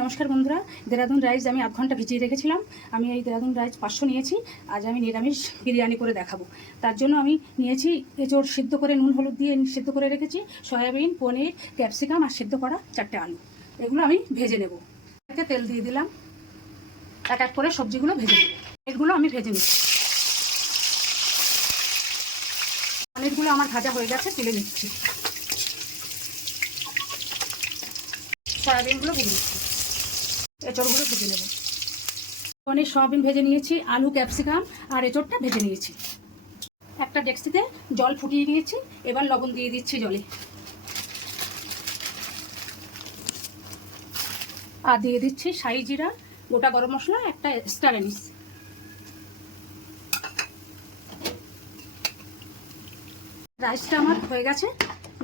নমস্কার বন্ধুরা, দেরাদুন রাইস আমি আধ ঘন্টা ভিজিয়ে রেখেছিলাম। আমি এই দেরাদুন রাইস 500 নিয়েছি। আজ আমি নিরামিষ বিরিয়ানি করে দেখাবো। তার জন্য আমি নিয়েছি এঁচোড় সিদ্ধ করে নুন হলুদ দিয়ে সিদ্ধ করে রেখেছি, সয়াবিন, পনির, ক্যাপসিকাম আর সিদ্ধ করা 4টে আলু। এগুলো আমি ভেজে নেব। এতে তেল দিয়ে দিলাম, এক এক করে সবজিগুলো ভেজে নেব। এগুলো আমি ভেজে নিচ্ছি। পনিরগুলো আমার ভাজা হয়ে গেছে, তুলে নিচ্ছি। সয়াবিনগুলো ভেজে নিচ্ছি, এঁচোড়গুলো ভেজে নেব। পনির সয়াবিন ভেজে নিয়েছি, আলু ক্যাপসিকাম আর এঁচোড়টা ভেজে নিয়েছি। একটা ডেক্সিতে জল ফুটিয়ে নিয়েছি, এবার লবণ দিয়ে দিচ্ছি জলে, আর দিয়ে দিচ্ছি শাহি জিরা, গোটা গরম মশলা, একটা স্টার অ্যানিস। রাইসটা আমার হয়ে গেছে,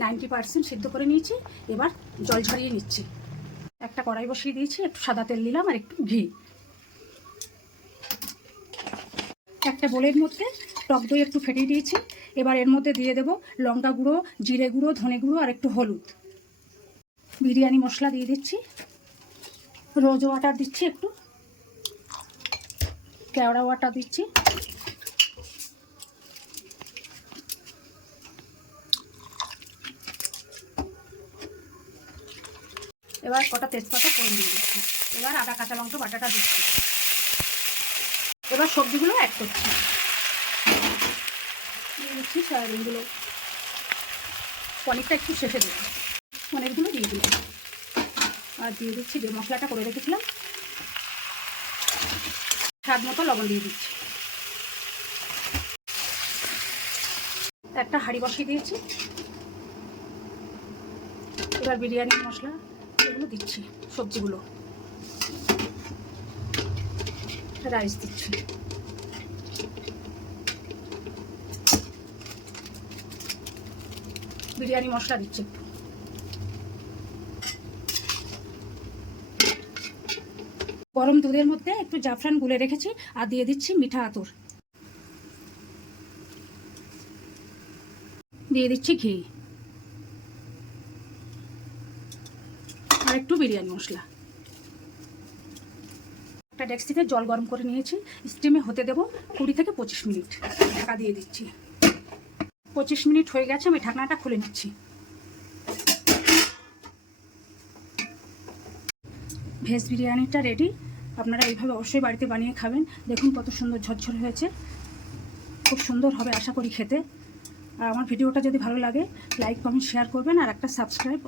90% সিদ্ধ করে নিয়েছি। এবার জল ঝরিয়ে নিচ্ছি। একটা কড়াই বসিয়ে দিয়েছি, একটু সাদা তেল দিলাম আর একটু ঘি। একটা বোলের মধ্যে টক দই একটু ফেটিয়ে দিয়েছি। এবার এর মধ্যে দিয়ে দেব লঙ্কা গুঁড়ো, জিরে গুঁড়ো, ধনে গুঁড়ো আর একটু হলুদ। বিরিয়ানি মশলা দিয়ে দিচ্ছি, রোজ ওয়াটার দিচ্ছি, একটু কেওড়া ওয়াটার দিচ্ছি। এবার কটা তেজপাতা ফোড়ন দিয়ে দিচ্ছি। এবার আদা কাঁচা লঙ্কা বাটাটা দিচ্ছি। এবার সবজিগুলো অ্যাড করছি। দিয়ে দিচ্ছি সয়াবিনগুলো, পনিরটা একটু শেষে দেবো। পনিরগুলো দিয়ে দিলাম, আর দিয়ে দিচ্ছি যে মশলাটা করে রেখেছিলাম। স্বাদ মতো লবণ দিয়ে দিচ্ছি। একটা হাঁড়ি বসিয়ে দিয়েছি। এবার বিরিয়ানি মশলা এগুলো দিচ্ছি, সবজিগুলো, রাইস দিচ্ছি। বিরিয়ানি মশলা দিচ্ছি একটু। গরম দুধের মধ্যে একটু জাফরান গুলে রেখেছি, আর দিয়ে দিচ্ছি মিঠা আতর। দিয়ে দিচ্ছি ঘি আর একটু বিরিয়ানি মশলা। একটা ডেক্সিতে জল গরম করে নিয়েছি, স্টিমে হতে দেবো 20 থেকে 25 মিনিট। ঢাকা দিয়ে দিচ্ছি। 25 মিনিট হয়ে গেছে, আমি ঢাকনাটা খুলে নিচ্ছি। ভেজ বিরিয়ানিটা রেডি। আপনারা এইভাবে অবশ্যই বাড়িতে বানিয়ে খাবেন। দেখুন কত সুন্দর ঝরঝর হয়েছে, খুব সুন্দর হবে আশা করি খেতে। আর আমার ভিডিওটা যদি ভালো লাগে লাইক কমেন্ট শেয়ার করবেন, আর একটা সাবস্ক্রাইব